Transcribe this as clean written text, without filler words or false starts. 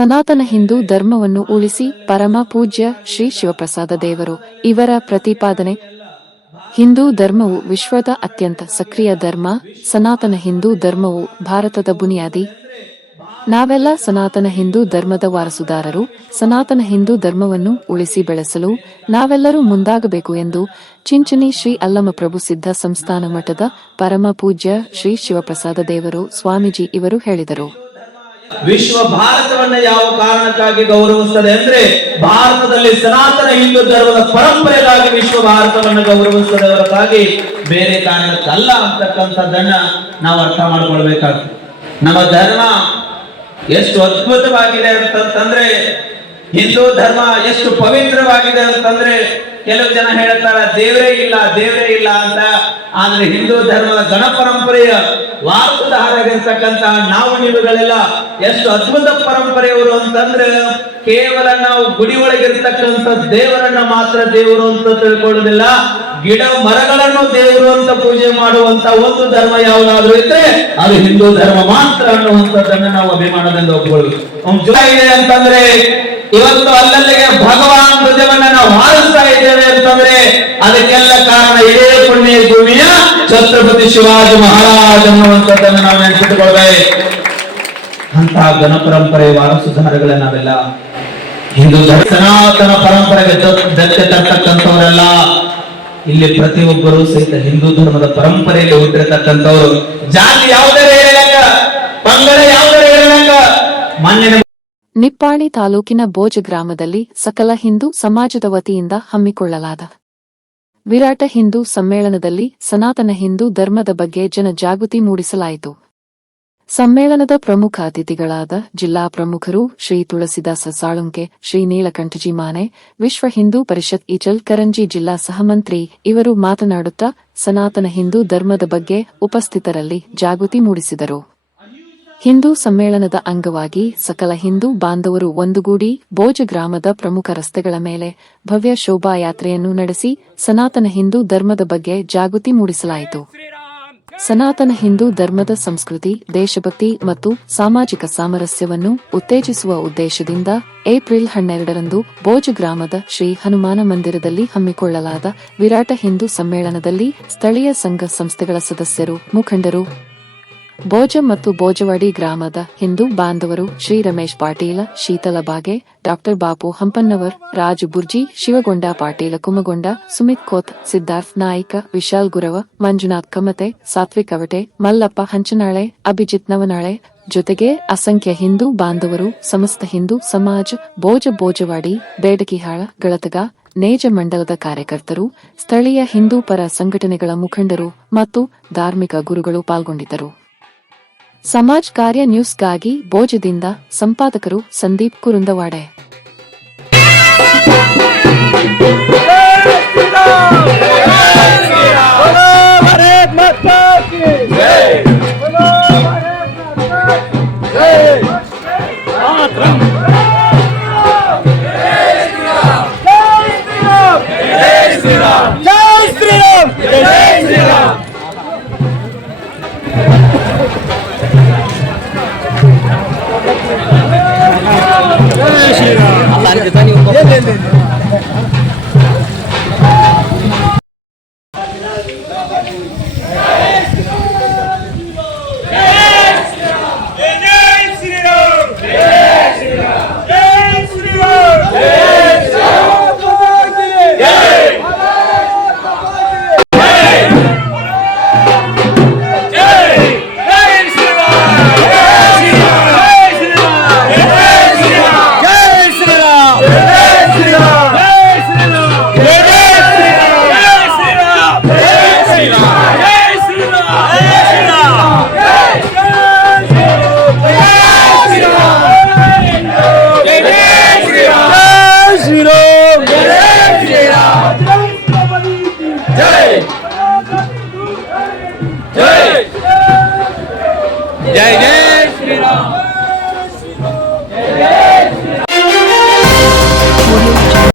ಸನಾತನ ಹಿಂದೂ ಧರ್ಮವನ್ನು ಉಳಿಸಿ ಪರಮ ಪೂಜ್ಯ ಶ್ರೀ ಶಿವಪ್ರಸಾದ ದೇವರು ಇವರ ಪ್ರತಿಪಾದನೆ. ಹಿಂದೂ ಧರ್ಮವು ವಿಶ್ವದ ಅತ್ಯಂತ ಸಕ್ರಿಯ ಧರ್ಮ. ಸನಾತನ ಹಿಂದೂ ಧರ್ಮವು ಭಾರತದ ಬುನಿಯಾದಿ. ನಾವೆಲ್ಲ ಸನಾತನ ಹಿಂದೂ ಧರ್ಮದ ವಾರಸುದಾರರು. ಸನಾತನ ಹಿಂದೂ ಧರ್ಮವನ್ನು ಉಳಿಸಿ ಬೆಳೆಸಲು ನಾವೆಲ್ಲರೂ ಮುಂದಾಗಬೇಕು ಎಂದು ಚಿಂಚಣಿ ಶ್ರೀ ಅಲ್ಲಮಪ್ರಭು ಸಿದ್ಧ ಸಂಸ್ಥಾನ ಮಠದ ಪರಮ ಪೂಜ್ಯ ಶ್ರೀ ಶಿವಪ್ರಸಾದ ದೇವರು ಸ್ವಾಮೀಜಿ ಇವರು ಹೇಳಿದರು. ವಿಶ್ವ ಭಾರತವನ್ನ ಯಾವ ಕಾರಣಕ್ಕಾಗಿ ಗೌರವಿಸುತ್ತದೆ ಅಂದ್ರೆ ಭಾರತದಲ್ಲಿ ಸನಾತನ ಹಿಂದೂ ಧರ್ಮದ ಪರಂಪರೆಗಾಗಿ ವಿಶ್ವ ಭಾರತವನ್ನು ಗೌರವಿಸುತ್ತದೆ ಹೊರತಾಗಿ ಬೇರೆ ಕಾರಣಕ್ಕಲ್ಲ ಅಂತಕ್ಕಂಥದ್ದನ್ನ ನಾವು ಅರ್ಥ ಮಾಡ್ಕೊಳ್ಬೇಕಾಗ್ತದೆ. ನಮ್ಮ ಧರ್ಮ ಎಷ್ಟು ಅದ್ಭುತವಾಗಿದೆ ಅಂತಂದ್ರೆ, ಹಿಂದೂ ಧರ್ಮ ಎಷ್ಟು ಪವಿತ್ರವಾಗಿದೆ ಅಂತಂದ್ರೆ, ಕೆಲವು ಜನ ಹೇಳ್ತಾರೆ ದೇವರೇ ಇಲ್ಲ ಅಂತ. ಆದ್ರೆ ಹಿಂದೂ ಧರ್ಮದ ಗಣ ಪರಂಪರೆಯ ವಾರಸುದಾರರಾಗಿರ್ತಕ್ಕಂಥ ನಾವು ನೀವುಗಳೆಲ್ಲ ಎಷ್ಟು ಅದ್ಭುತ ಪರಂಪರೆಯವರು ಅಂತಂದ್ರೆ, ಕೇವಲ ನಾವು ಗುಡಿ ಒಳಗಿರ್ತಕ್ಕಂಥ ದೇವರನ್ನ ಮಾತ್ರ ದೇವರು ಅಂತ ತಿಳ್ಕೊಳ್ಳೋದಿಲ್ಲ, ಗಿಡ ಮರಗಳನ್ನು ದೇವರು ಅಂತ ಪೂಜೆ ಮಾಡುವಂತ ಒಂದು ಧರ್ಮ ಯಾವುದಾದ್ರೂ ಇದ್ರೆ ಅದು ಹಿಂದೂ ಧರ್ಮ ಮಾತ್ರ ಅನ್ನುವಂಥದ್ದನ್ನ ನಾವು ಅಭಿಮಾನದಿಂದ ಒಪ್ಕೊಳ್ಬೇಕು. ಇದೆ ಅಂತಂದ್ರೆ ಇವತ್ತು ಅಲ್ಲಲ್ಲಿಗೆ ಭಗವಾನ್ ಧ್ವಜವನ್ನ ನಾವು ಹಾರಿಸ್ತಾ ಇದ್ದೇವೆ ಅಂತಂದ್ರೆ ಅದಕ್ಕೆಲ್ಲ ಕಾರಣ ಇದೇ ಪುಣ್ಯ ಭೂಮಿಯ ಛತ್ರಪತಿ ಶಿವಾಜಿ ಮಹಾರಾಜ್ ಅನ್ನುವಂಥದ್ದನ್ನು ನಾವು ನೆನಪಿಟ್ಟುಕೊಳ್ಬೇಕು. ಅಂತಹ ಗಣ ಪರಂಪರೆ ವಾರಸುದಾರಗಳ ನಾವೆಲ್ಲ ಹಿಂದೂ ಸನಾತನ ಪರಂಪರೆಗೆ ಧಕ್ಕೆ ತರ್ತಕ್ಕಂಥವರೆಲ್ಲ. ಇಲ್ಲಿ ಪ್ರತಿಯೊಬ್ಬರು ಸಹಿತ ಹಿಂದೂ ಧರ್ಮದ ಪರಂಪರೆಯಲ್ಲಿ ಹುಟ್ಟಿರತಕ್ಕಂಥವ್ರು. ಜಾತಿ ಯಾವುದೇ ಹೇಳಕ, ಪಂಗಡ ಯಾವುದೇ ಹೇಳಕ. ಮಾನ್ಯ ನಿಪ್ಪಾಣಿ ತಾಲೂಕಿನ ಬೋಜ ಗ್ರಾಮದಲ್ಲಿ ಸಕಲ ಹಿಂದೂ ಸಮಾಜದ ವತಿಯಿಂದ ಹಮ್ಮಿಕೊಳ್ಳಲಾದ ವಿರಾಟ ಹಿಂದೂ ಸಮ್ಮೇಳನದಲ್ಲಿ ಸನಾತನ ಹಿಂದೂ ಧರ್ಮದ ಬಗ್ಗೆ ಜನಜಾಗೃತಿ ಮೂಡಿಸಲಾಯಿತು. ಸಮ್ಮೇಳನದ ಪ್ರಮುಖ ಅತಿಥಿಗಳಾದ ಜಿಲ್ಲಾ ಪ್ರಮುಖರು ಶ್ರೀ ತುಳಸಿದಾಸ ಸಾಳುಂಕೆ, ಶ್ರೀ ನೀಲಕಂಠಜಿ ಮಾನೆ, ವಿಶ್ವ ಹಿಂದೂ ಪರಿಷತ್ ಇಚಲ್ ಕರಂಜಿ ಜಿಲ್ಲಾ ಸಹಮಂತ್ರಿ ಇವರು ಮಾತನಾಡುತ್ತಾ ಸನಾತನ ಹಿಂದೂ ಧರ್ಮದ ಬಗ್ಗೆ ಉಪಸ್ಥಿತರಲ್ಲಿ ಜಾಗೃತಿ ಮೂಡಿಸಿದರು. ಹಿಂದೂ ಸಮ್ಮೇಳನದ ಅಂಗವಾಗಿ ಸಕಲ ಹಿಂದೂ ಬಾಂಧವರು ಒಂದುಗೂಡಿ ಬೋಜ ಗ್ರಾಮದ ಪ್ರಮುಖ ರಸ್ತೆಗಳ ಮೇಲೆ ಭವ್ಯ ಶೋಭಾಯಾತ್ರೆಯನ್ನು ನಡೆಸಿ ಸನಾತನ ಹಿಂದೂ ಧರ್ಮದ ಬಗ್ಗೆ ಜಾಗೃತಿ ಮೂಡಿಸಲಾಯಿತು. ಸನಾತನ ಹಿಂದೂ ಧರ್ಮದ ಸಂಸ್ಕೃತಿ, ದೇಶಭಕ್ತಿ ಮತ್ತು ಸಾಮಾಜಿಕ ಸಾಮರಸ್ಯವನ್ನು ಉತ್ತೇಜಿಸುವ ಉದ್ದೇಶದಿಂದ ಏಪ್ರಿಲ್ 12ರಂದು ಬೋಜ ಗ್ರಾಮದ ಶ್ರೀ ಹನುಮಾನ ಮಂದಿರದಲ್ಲಿ ಹಮ್ಮಿಕೊಳ್ಳಲಾದ ವಿರಾಟ ಹಿಂದೂ ಸಮ್ಮೇಳನದಲ್ಲಿ ಸ್ಥಳೀಯ ಸಂಘ ಸಂಸ್ಥೆಗಳ ಸದಸ್ಯರು, ಮುಖಂಡರು, ಬೋಜ ಮತ್ತು ಬೋಜವಾಡಿ ಗ್ರಾಮದ ಹಿಂದೂ ಬಾಂಧವರು ಶ್ರೀ ರಮೇಶ್ ಪಾಟೀಲ, ಶೀತಲ ಬಾಗೆ, ಡಾ ಬಾಪು ಹಂಪನ್ನವರ್, ರಾಜು ಬುರ್ಜಿ, ಶಿವಗೊಂಡ ಪಾಟೀಲ ಕುಮಗೊಂಡ, ಸುಮಿತ್ ಖೋತ್, ಸಿದ್ಧಾರ್ಥ್ ನಾಯ್ಕ, ವಿಶಾಲ್ ಗುರವ, ಮಂಜುನಾಥ್ ಕಮತೆ, ಸಾತ್ವಿಕ್ ಅವಟೆ, ಮಲ್ಲಪ್ಪ ಹಂಚನಾಳೆ, ಅಭಿಜಿತ್ ನವನಾಳೆ ಜೊತೆಗೆ ಅಸಂಖ್ಯ ಹಿಂದೂ ಬಾಂಧವರು, ಸಮಸ್ತ ಹಿಂದೂ ಸಮಾಜ, ಬೋಜವಾಡಿ, ಬೇಡಕಿಹಾಳ, ಗಳತಗ, ನೇಜ ಮಂಡಲದ ಕಾರ್ಯಕರ್ತರು, ಸ್ಥಳೀಯ ಹಿಂದೂ ಪರ ಸಂಘಟನೆಗಳ ಮುಖಂಡರು ಮತ್ತು ಧಾರ್ಮಿಕ ಗುರುಗಳು ಪಾಲ್ಗೊಂಡಿದ್ದರು. ಸಮಾಜ್ ಕಾರ್ಯ ನ್ಯೂಸ್ಗಾಗಿ ಬೋಜದಿಂದ ಸಂಪಾದಕರು ಸಂದೀಪ್ ಕುರುಂದವಾಡೆ. Allah